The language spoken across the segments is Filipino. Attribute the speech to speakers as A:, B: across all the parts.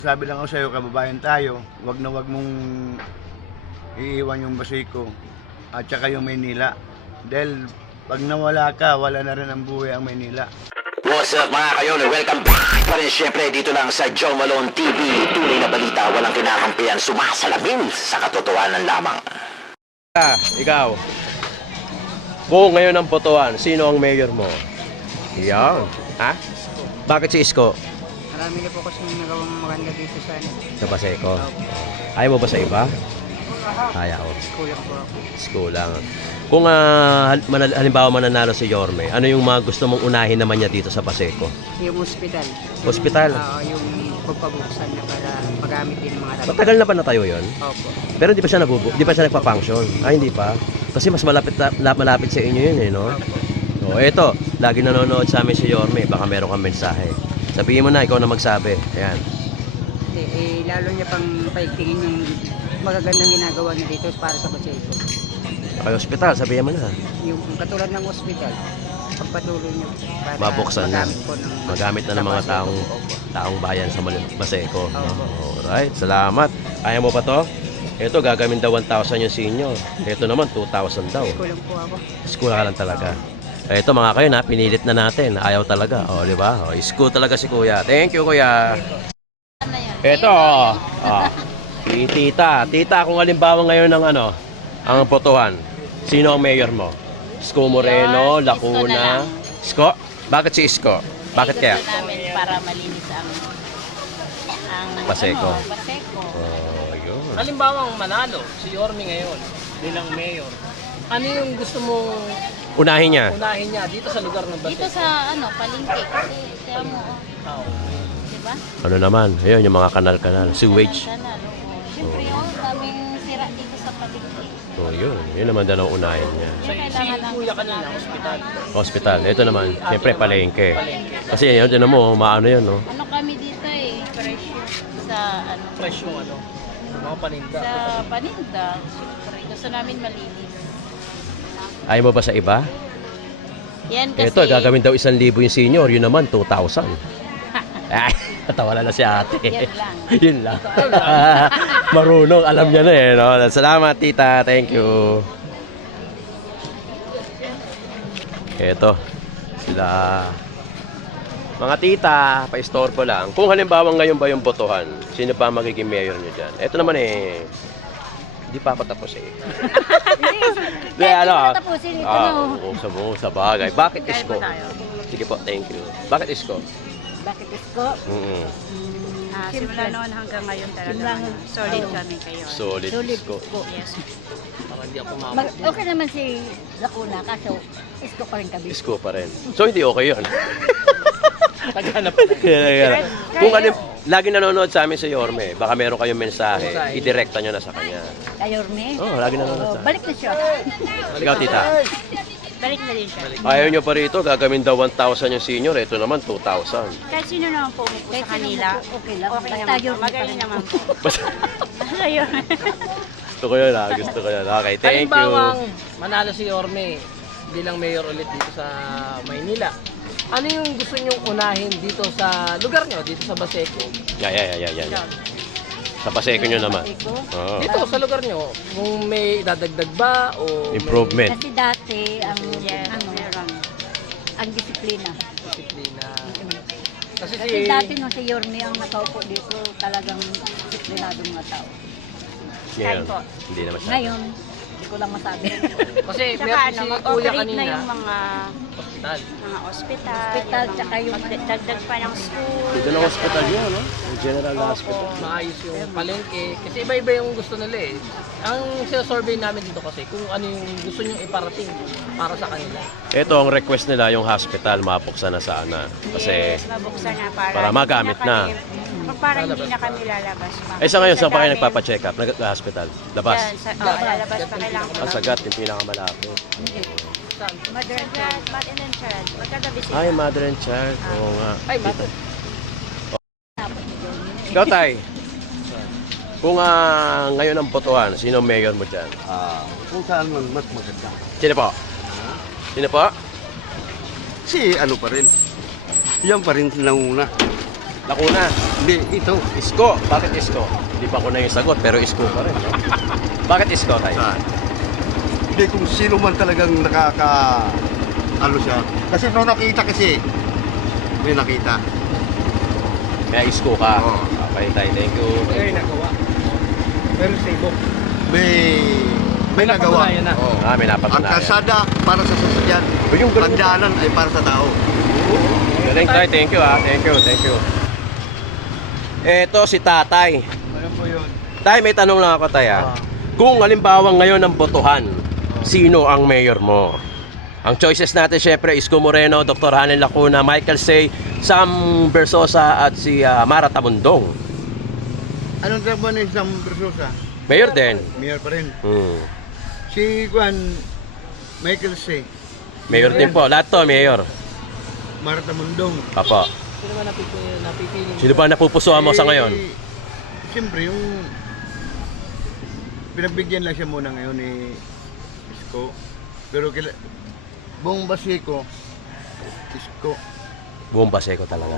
A: Sabi lang ako sa'yo, kababayan tayo, wag na wag mong iiwan yung Baseco at saka yung Maynila. Dahil pag nawala ka, wala na rin ang buhay ang Maynila.
B: What's up mga kayon? Welcome back pa rin syempre dito lang sa Joe Malone TV. Tunay na balita, walang kinakampihan, sumasalamin sa katotohanan lamang.
C: Ikaw, kung ngayon ang botohan, sino ang mayor mo? Yan. Ha? Bakit si Isko?
D: Marami na po kasi nagawang maganda dito sa
C: Sa Baseco. Ayaw mo ba sa iba? Ayaw.
D: school po ako.
C: Isko lang. Kung halimbawa mananalo si Yorme, ano yung mga gusto mong unahin naman niya dito sa Baseco?
D: Yung hospital.
C: Hospital?
D: Yung pagpabuksan na para magamit din ng mga tao.
C: Matagal na ba natayo yon?
D: Opo.
C: Pero hindi pa siya di pa siya nagpa-function. Ay, hindi pa. Kasi mas malapit sa inyo yun eh, no? O, eto, lagi nanonood sa amin si Yorme, baka meron kang mensahe. Sabihin mo na, ikaw na magsabi. Ayan.
D: Lalo niya pang paigtingin yung magagandang ginagawa niya dito para sa Baseco.
C: Kay hospital, sabihin mo na.
D: Yung katulad ng hospital, pagpatuloy niya para
C: Mabuksan na. Magamit na ng mga
D: Opo.
C: taong bayan sa Baseco.
D: Opo.
C: Alright, salamat. Kaya mo pa to? Ito, gagamin daw 1,000 yung senior. Ito naman, 2,000 daw.
D: School lang po ako.
C: School ka lang talaga. Ito mga kayo na, pinilit na natin. Ayaw talaga. O, di ba? O, school talaga si Kuya. Thank you, Kuya. Ito, si Tita. Tita, kung halimbawa ngayon ng ang botohan, sino ang mayor mo? Isko Moreno, Lacuna. Isko? Bakit si Isko? Bakit kaya?
E: Gusto namin para malinis ang
C: Baseco.
E: Baseco.
C: Oh, yun.
F: Halimbawa manalo si Yorme ngayon bilang mayor. Ano yung gusto mong
C: Unahin niya.
F: unahin niya dito sa lugar ng
E: Dito
F: Baseco?
E: sa palengke kasi kaya mo,
F: Oh.
E: di ba?
C: Ano naman? Ayun, yung mga kanal-kanal. Sewage.
E: Kanal, oo. Siyempre yung daming sira dito sa palengke.
C: Oh, yun. Yun naman daw ang unahin niya.
F: Si Kuya kanina, hospital.
C: Hospital. Ito naman, siyempre palengke. Kasi yun, yun mo, maano yun, no?
E: Ano kami dito presyo sa
F: Fresh yung mga paninda.
E: sa paninda. Siyempre gusto namin malinis.
C: Ayaw mo ba sa iba?
E: Yan kasi.
C: Ito, gagawin daw 1,000 yung senior. Yun naman, 2,000. Ay, natawala na si ate.
E: Yan lang.
C: Yun lang. Marunong, alam niya na eh. No? Salamat, tita. Thank you. Ito, sila. Mga tita, pa-istorbo lang. Kung halimbawa ngayon ba yung botohan, sino pa magiging mayor nyo dyan? Ito naman hindi pa ako tapos eh. Hindi,
E: Tapusin ito
C: sa bagay. Bakit Isko? Sige po, thank you. Bakit Isko?
E: Bakit Isko? Simula noon hanggang ngayon talaga solid kami kayo.
C: Solid Isko.
E: Yes.
F: Para hindi ako mabot.
G: Okay naman si Lacuna, kaso isko pa rin kami.
C: Isko pa rin. So hindi okay yun.
F: Naghanap na.
C: Kung lagi nanonood sa amin si Yorme, baka meron kayong mensahe, idirekta nyo na sa kanya.
G: Kayorme?
C: Lagi nanonood sa amin.
G: Balik na siya.
C: Ikaw, tita.
E: Balik na din siya.
C: Ayaw nyo pa rito, gagawin daw 1,000 yung senior, ito naman 2,000.
E: Kahit sino naman po umupo sa kanila,
G: Okay lang.
E: okay
G: Basta
E: naman po.
G: Yorme pa
E: Magaling
G: rin.
E: naman po.
C: Basta,
E: Ayun.
C: gusto ko yun gusto ko yun. Okay, thank you.
F: Halimbawang manalo si Yorme bilang mayor ulit dito sa Maynila. Ano yung gusto nyong unahin dito sa lugar nyo, dito sa Baseco?
C: Yan. Sa Baseco nyo naman. Oo.
F: Dito sa lugar nyo, kung may idadagdag ba o
C: Improvement.
G: Kasi dati,
E: Yes,
G: ano,
E: meron.
G: ang disiplina.
F: may disiplina? Kasi
G: Kasi dati nung si Yorme ang nakaupo dito, talagang disiplinado mga tao.
C: Ngayon,
E: po.
C: hindi naman siya.
G: Ngayon, hindi ko lang masabi.
F: Kasi
E: Tsaka
F: meron si Kuya
E: mag-operate na
F: kanina,
E: yung mga
F: hospital.
E: ospital.
G: Hospital, tsaka yung
E: dagdag pa ng school.
C: Dito ng hospital yun, no? Yung General Hospital.
F: Maayos yung palengke. Kasi iba-iba yung gusto nila eh. Ang sinasurvey namin dito kasi kung ano yung gusto nyo iparating para sa kanila.
C: Ito ang request nila, yung hospital, mapuksan na sana. Kasi,
E: Yes, mabuksan na
C: para magamit na.
E: Para hindi na kami lalabas pa.
C: sa ngayon, saan pa kayo
E: dami-
C: nagpapacheck up? Nag-hospital? Labas?
E: Lalabas pa kailangan.
C: Ang sagat, yung pinakamalapit.
E: Mother and child, mother and child. Magkagabi sila.
C: Ay, mother and child. Oo nga.
F: Ay, mother.
C: Ikaw, Tay. Kung ngayon ang botohan, sino ang mayor mo dyan?
A: Kung saan man mas maganda.
C: Sino po? Sino po?
A: Si ano pa rin. Yan pa rin nanguna.
C: Lacuna.
H: Hindi, ito.
C: Isko. Bakit Isko? Hindi pa ko na yung sagot, pero Isko pa rin. Bakit Isko tayo?
H: Hindi, kung sino man talagang ano siya. Kasi nung nakita kasi, may nakita.
C: Kaya Isko ka.
H: Oo.
C: Okay tayo, thank you.
F: May nagawa. Pero sa ibo.
H: May nagawa.
F: napatunayan na.
H: Oo.
C: May
H: Ang
C: napatunayan.
H: kalsada para sa sasakyan.
C: Yung
H: Ang daanan ay para sa tao.
C: Galing tayo, thank you thank you, thank you. Eto si tatay.
A: Ano po yun?
C: Tay, may tanong lang ako tay Kung halimbawa ngayon ang botohan, sino ang mayor mo? Ang choices natin syempre Isko Moreno, Dr. Hanen Lacuna, Michael Say, Sam Bersosa at si Mara Tamundong.
A: Anong trabaho ni Sam Bersosa?
C: Mayor din.
A: Mayor pa rin.
C: Si
A: Juan Michael C.
C: Mayor din po. Lahat to, mayor.
A: Marta Mundong.
C: Papa.
F: Sino ba napipiling?
C: Sino ba napupusuan mo sa ngayon?
A: Siyempre, yung pinagbigyan lang siya muna ngayon ni Isko. Pero buong Basico, Isko.
C: Buong Baseco talaga.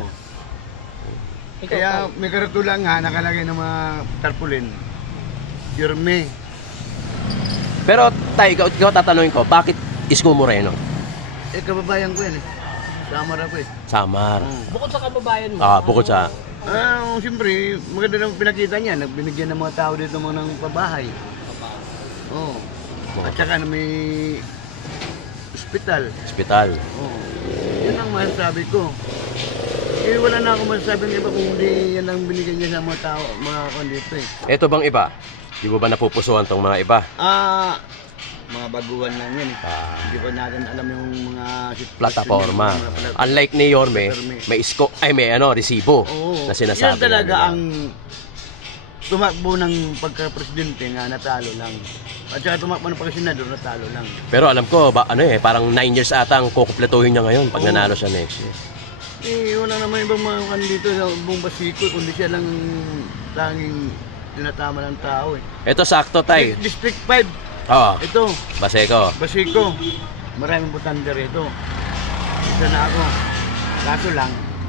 A: Kaya may karatulang nga nakalagay ng mga tarpaulin. Yorme.
C: Pero tay, ikaw tatanungin ko, bakit Isko Moreno?
A: Kababayan ko yan eh. Samar ako eh.
C: Samar.
F: Bukod sa kababayan mo.
C: Bukod sa...
A: Siyempre, maganda naman pinakita niya. Nagbinigyan ng mga tao dito mga ng pabahay. Oo. At saka na may ospital.
C: Hospital.
A: Oo. Yun ang masasabi ko. Wala na akong masasabi ng iba kung hindi yan ang binigyan niya sa mga tao, mga kandito eh.
C: Ito bang iba? Di mo ba napupusuan tong mga iba?
A: Mga baguhan lang yan eh. Hindi pa natin alam yung mga sitwasyon
C: Plataforma.
A: yung mga
C: Unlike ni Yorme, may isko, may resibo
A: Oo.
C: na sinasabi.
A: Yan talaga
C: nila.
A: ang tumakbo ng pagka-presidente nga natalo lang. At saka tumakbo ng pagka-senador natalo lang.
C: Pero alam ko, parang 9 years ata ang kukumpletuhin niya ngayon pag nanalo siya next year.
A: Wala naman ibang mga kandito sa buong Basico, kundi siya lang tanging tinatama ng tao eh.
C: Ito sakto tay.
A: District 5,
C: Oo,
A: ito,
C: Baseco.
A: Basico. Maraming butanda rito. Isa na ako. Kaso lang,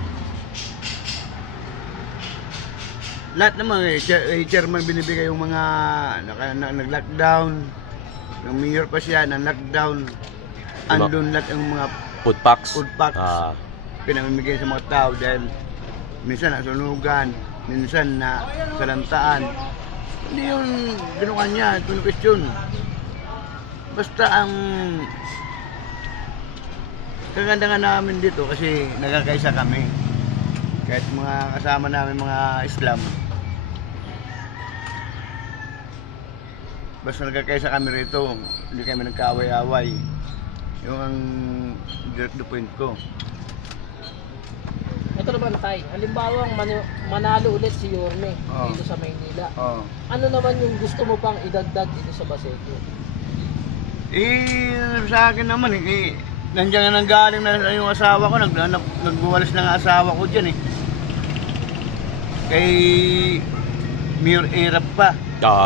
A: lahat naman chairman binibigay yung mga nag-lockdown. Yung mayor pa siya na lockdown. Andun lahat yung mga
C: Food packs.
A: food packs. Pinamimigay sa mga tao dahil minsan nasunugan, minsan na salantaan. Hindi yung ginukan niya, ito yung question. Basta ang kagandahan namin dito kasi nagkakaisa kami. Kahit mga kasama namin mga Islam. Basta nagkakaisa kami rito, hindi kami nagkaaway-away. Yung ang direct to point ko.
F: Ito naman tay, halimbawa manalo ulit si Yorme dito sa Maynila. Ano naman yung gusto mo pang idagdag dito sa Baseco?
A: Sa akin naman nandiyan na nanggaling na yung asawa ko, nagbuwalas na nga asawa ko dyan eh. Kay Mayor Erap pa.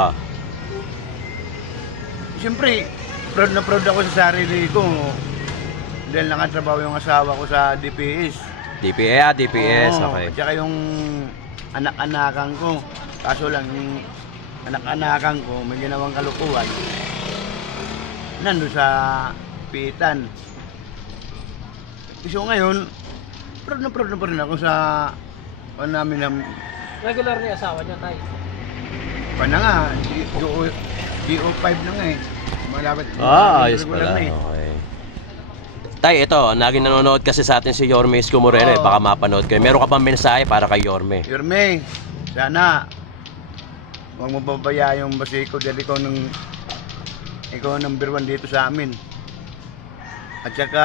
A: Siyempre, proud na proud ako sa sarili ko dahil nakatrabaho yung asawa ko sa DPS.
C: DPS, okay.
A: Tsaka yung anak-anakan ko. Kaso lang, yung anak-anakan ko may ginawang kalukuhan. Nandun sa pitan. So ngayon, proud na proud rin ako sa namin ng...
F: Regular na yung asawa niya tay.
A: Na nga, GO5 na nga eh. Malapit.
C: Ayos pala. Okay. Tay, ito, naging nanonood kasi sa atin si Yorme Isko Moreno, baka mapanood kayo. Meron ka bang mensahe para kay Yorme?
A: Yorme, sana huwag mo babaya yung Basico dahil ikaw ang number 1 dito sa amin. At saka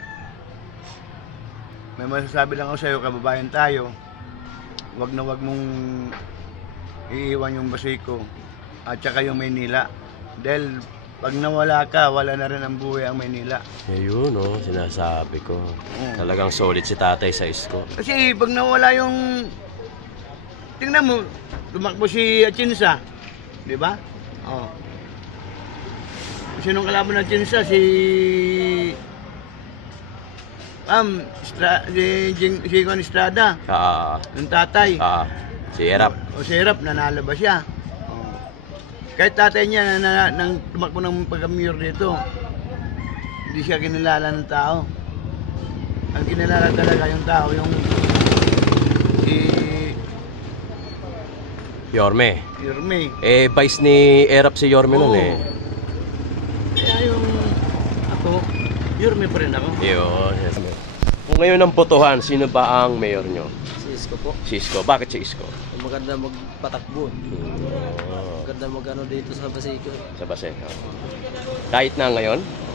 A: may masasabi lang ako sa iyo, kababayan tayo. Huwag na huwag mong iiwan yung Basico at saka yung Maynila. Dahil pag nawala ka, wala na rin ang buhay ang Maynila.
C: Ayun, sinasabi ko. Talagang solid si tatay sa Isko.
A: Kasi pag nawala yung... Tingnan mo, tumakbo si Atienza. Di ba? Sinong kalaban ng Atienza? Si Si Con Estrada, ng tatay.
C: Si Erap.
A: O si Erap, nanalo ba siya? Kahit tatay niya nang tumakbo ng pagka-mayor dito, hindi siya kinilala ng tao. Ang kinilala talaga yung tao, yung si
C: Yorme.
A: Yorme.
C: Vice ni Erap si Yorme nun
A: Oo. Kaya yung ako, Yorme pa rin ako.
C: Yun. Kung ngayon ang botohan, sino ba ang mayor nyo?
F: Si Isko po.
C: Si Isko. Bakit si Isko?
F: Maganda magpatakbo. Maganda magano dito sa Basico.
C: Sa base. Kahit na ngayon?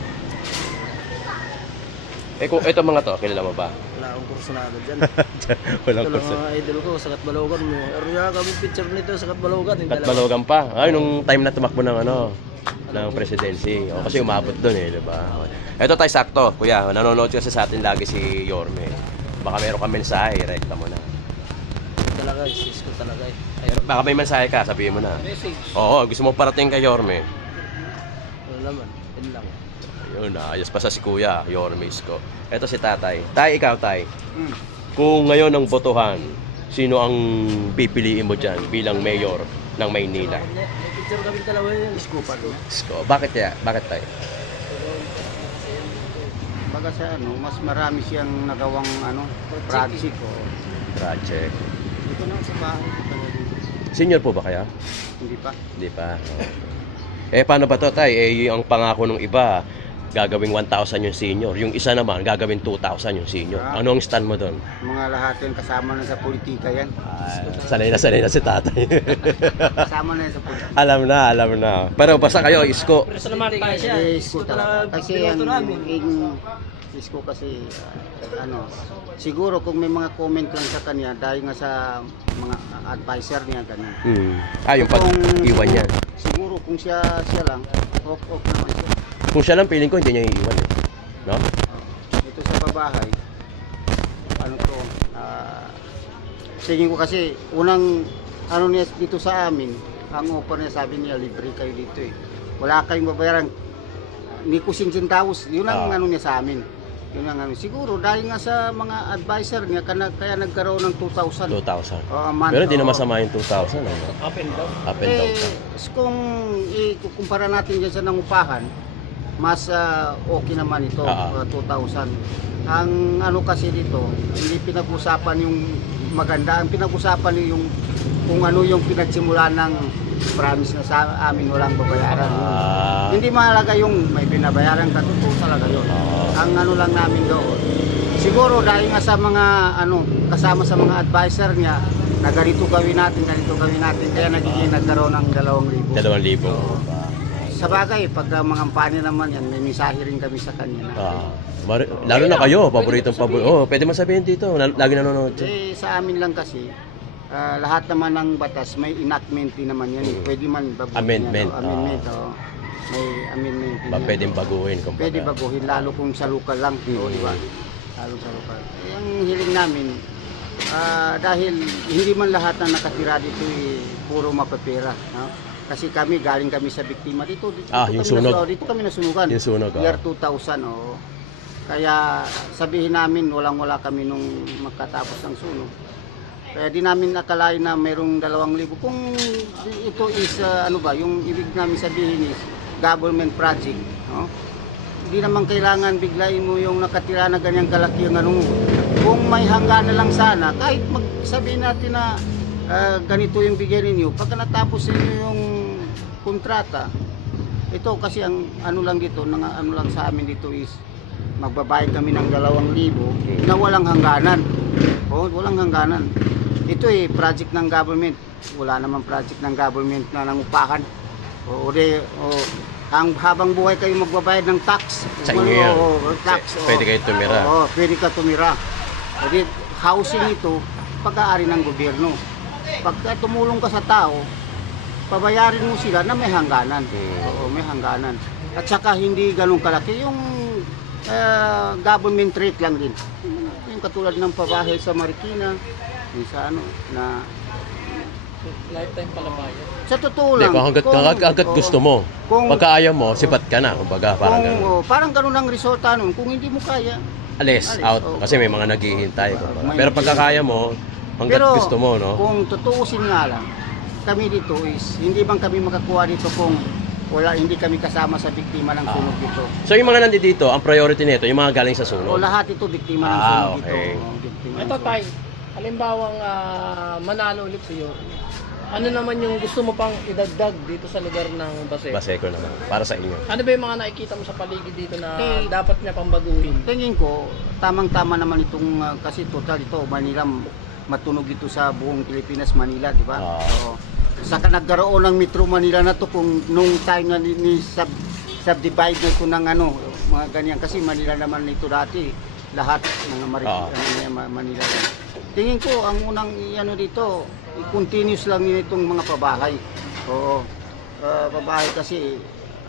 C: Kung ito mga to, kilala mo ba?
F: Wala akong kursunado dyan.
C: Walang
F: Ito lang mga idol ko, Sakat Balogan. Meron kami picture nito, Sakat Balogan.
C: Katbalogan pa. Ay, nung time na tumakbo ng ng presidency. O, kasi umabot doon di ba? Ito tayo sakto, kuya. Nanonood kasi sa atin lagi si Yorme. Baka meron kang mensahe, rekta mo na.
F: Talaga, sis ko talaga eh.
C: Baka may mensahe ka, sabihin mo na.
F: Message.
C: Oo, gusto mo parating kay Yorme.
F: Wala naman, yun lang.
C: Ayun, ayos pa sa si kuya, Yorme Isko. Ito si tatay. Tay, ikaw tay. Kung ngayon ang botohan, sino ang pipiliin mo dyan bilang mayor ng Maynila?
F: May picture kami dalawa yun. Isko pa doon.
C: Isko. Bakit ya? Bakit tay?
D: Baga sa mas marami siyang nagawang project o
C: Project.
D: dito na sa bahay.
C: Senior po ba kaya?
D: Hindi pa.
C: Hindi pa. Paano ba to tay? Ang pangako ng iba, gagawing 1,000 yung senior. Yung isa naman, gagawin 2,000 yung senior. Ano ang stand mo doon?
D: Mga lahat yan kasama na sa politika yan.
C: Sanay na si tatay.
D: Kasama na yan sa politika.
C: alam na. Pero basta kayo, Isko.
F: Pero sa naman tayo siya.
D: Isko talaga. Kasi ang Isko kasi siguro kung may mga comment lang sa kanya dahil nga sa mga advisor niya ganun.
C: Yung pag-iwan niya.
D: Siguro kung siya lang, off naman siya.
C: Kung siya lang, feeling ko hindi niya iiwan eh. No?
D: Ito sa babahay, tingin ko kasi unang niya dito sa amin, ang offer niya sabi niya libre kayo dito eh. Wala kayong babayaran. Hindi ko centavos, yun ang niya sa amin. Yun ang siguro dahil nga sa mga advisor niya kaya nagkaroon ng 2,000.
C: 2,000.
D: A month.
C: Pero di na masama yung 2,000. Ano?
F: Up and down.
C: Up and down.
D: Kung ikukumpara natin dyan sa nangupahan, mas okay naman ito, 2,000. Ang kasi dito, hindi pinag-usapan yung maganda, ang pinag-usapan yung kung ano yung pinagsimula ng promise na sa amin walang babayaran. Hindi mahalaga yung may binabayaran ka, totoo talaga yun. Ang lang namin doon, siguro dahil nga sa mga kasama sa mga advisor niya, na ganito gawin natin, kaya nagkaroon ng 2,000.
C: 2,000.
D: Sa bagay, pag mga kampanya naman yan, may mensahe rin kami sa kanya.
C: Lalo na kayo, paboritong paborito. Pwede mo sabihin dito, lagi nanonood.
D: Sa amin lang kasi, lahat naman ng batas may enactment din naman yan. Pwede man baguhin.
C: Amendment.
D: Amendment, may amendment din.
C: Pwedeng baguhin.
D: Pwede baguhin, lalo kung sa lokal lang. Di ba? Lalo sa lokal. Ang hiling namin, dahil hindi man lahat na nakatira dito puro mapapera. Kasi galing kami sa biktima dito.
C: Yung sunog.
D: Dito kami nasunugan.
C: Yung sunog.
D: Year 2000. Kaya sabihin namin, walang-wala kami nung magkatapos ng sunog. Kaya di namin nakalain na mayroong 2,000. Kung ito is, yung ibig namin sabihin is government project. Hindi naman kailangan biglayin mo yung nakatira na ganyang kalaki yung kung may hanggan na lang sana, kahit magsabihin natin na ganito yung bigyan ninyo, pagka natapos ninyo yung kontrata, ito kasi ang lang dito, lang sa amin dito is magbabayad kami ng 2,000 na walang hangganan. Walang hangganan. Ito project ng government. Wala naman project ng government na nangupahan. Ang habang buhay kayo magbabayad ng tax.
C: Sa inyo yan.
D: Tax.
C: Pwede kayo tumira.
D: Pwede ka tumira. Jadi housing ito, pag-aari ng gobyerno. Pagka tumulong ka sa tao, pabayarin mo sila na may hangganan. May hangganan. At saka hindi ganun kalaki yung government rate lang din. Yung katulad ng pabahay sa Marikina, sa na
F: Lifetime pala ba yan?
D: sa totoo lang.
C: Hanggat gusto mo. Pagka ayaw mo, sipat ka na. Kumbaga, parang ganun.
D: Parang ganun ang resulta nun. Kung hindi mo kaya,
C: alis,
D: Alis,
C: out.
D: oo.
C: Kasi may mga naghihintay.
D: May-
C: Pero pagkakaya mo, hanggat
D: Pero
C: gusto mo, no?
D: kung tutuusin nga lang, kami dito is, hindi bang kami makakuha dito kung hindi kami kasama sa biktima ng sunog dito.
C: So yung mga nandito, ang priority nito, yung mga galing sa
D: O
C: sunog.
D: lahat ito biktima ng
C: Ah,
D: sunog
C: okay.
D: dito. O, biktima ng
F: Ito
D: sunog.
F: tay, halimbawang manalo ulit sa iyo. Ano naman yung gusto mo pang idagdag dito sa lugar ng Baseco?
C: Baseco naman, para sa inyo.
F: Ano ba yung mga nakikita mo sa paligid dito na
D: Eh,
F: dapat niya pang baguhin?
D: Tingin ko, tamang-tama naman itong, kasi total ito, Manila, matunog ito sa buong Pilipinas, Manila, di ba?
C: Ah.
D: So, saka nagkaroon ng Metro Manila na to kung nung time na subdivide na ito ng ano, mga ganyan. Kasi Manila naman ito dati, lahat ng Manila. Tingin ko, ang unang ano dito, continuous lang yun itong mga pabahay. Oo, pabahay kasi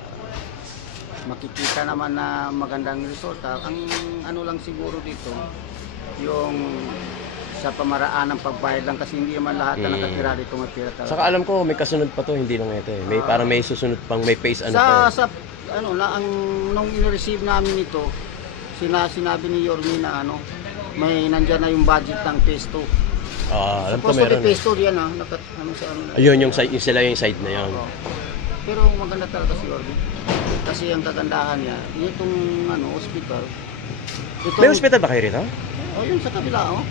D: makikita naman na magandang resulta. Ang ano lang siguro dito, yung sa pamaraan ng pagbayad lang kasi hindi naman lahat na nakatira dito matira talaga.
C: Saka alam ko, may kasunod pa to, hindi lang ito eh. May, parang may susunod pang, may phase ano pa.
D: Sa ano na ang nung in-receive namin ito, sinabi ni Yormi na ano, may nandiyan na yung budget ng phase 2.
C: Alam ko
D: Supposed to
C: meron.
D: be phase 2 yan ah, ano sa ano.
C: Ayun, yung side, yung sila yung side na yun.
D: Oo. Pero maganda talaga si Yormi. Kasi ang kagandahan niya, itong ano, hospital.
C: May hospital ba kayo rito?
D: Oh, yun sa kabila oh.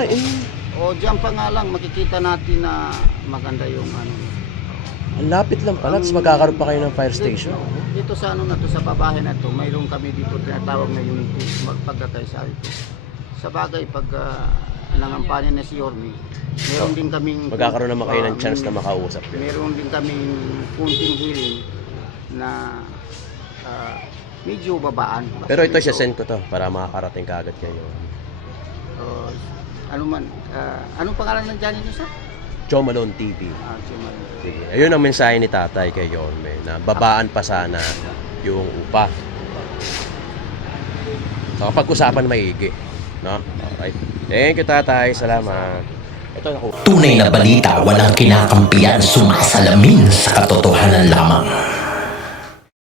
D: O diyan pa nga lang makikita natin na maganda yung ano.
C: Ang lapit lang pala, tapos magkakaroon pa kayo ng fire station.
D: Dito sa ano na to, sa babae na to, mayroon kami dito tinatawag na unity, magpagkakaisa ito. Sa bagay, pag nangampanya na si Yormi, meron din kaming...
C: Magkakaroon naman kayo ng chance na makausap yun.
D: Meron din kaming kunting hearing na medyo babaan.
C: Pero ito siya send ko to para makakarating ka agad kayo.
D: Ano man, anong pangalan ng channel niyo, sir?
C: Joe Malone TV.
D: Channel.
C: Sige. Ayun ang mensahe ni tatay kay Yorme na babaan pa sana yung upa. So pag-usapan maigi. No? Alright. Thank you tatay. Salamat. Ito ako.
B: Tunay na balita walang kinakampiyan, sumasalamin sa katotohanan lamang.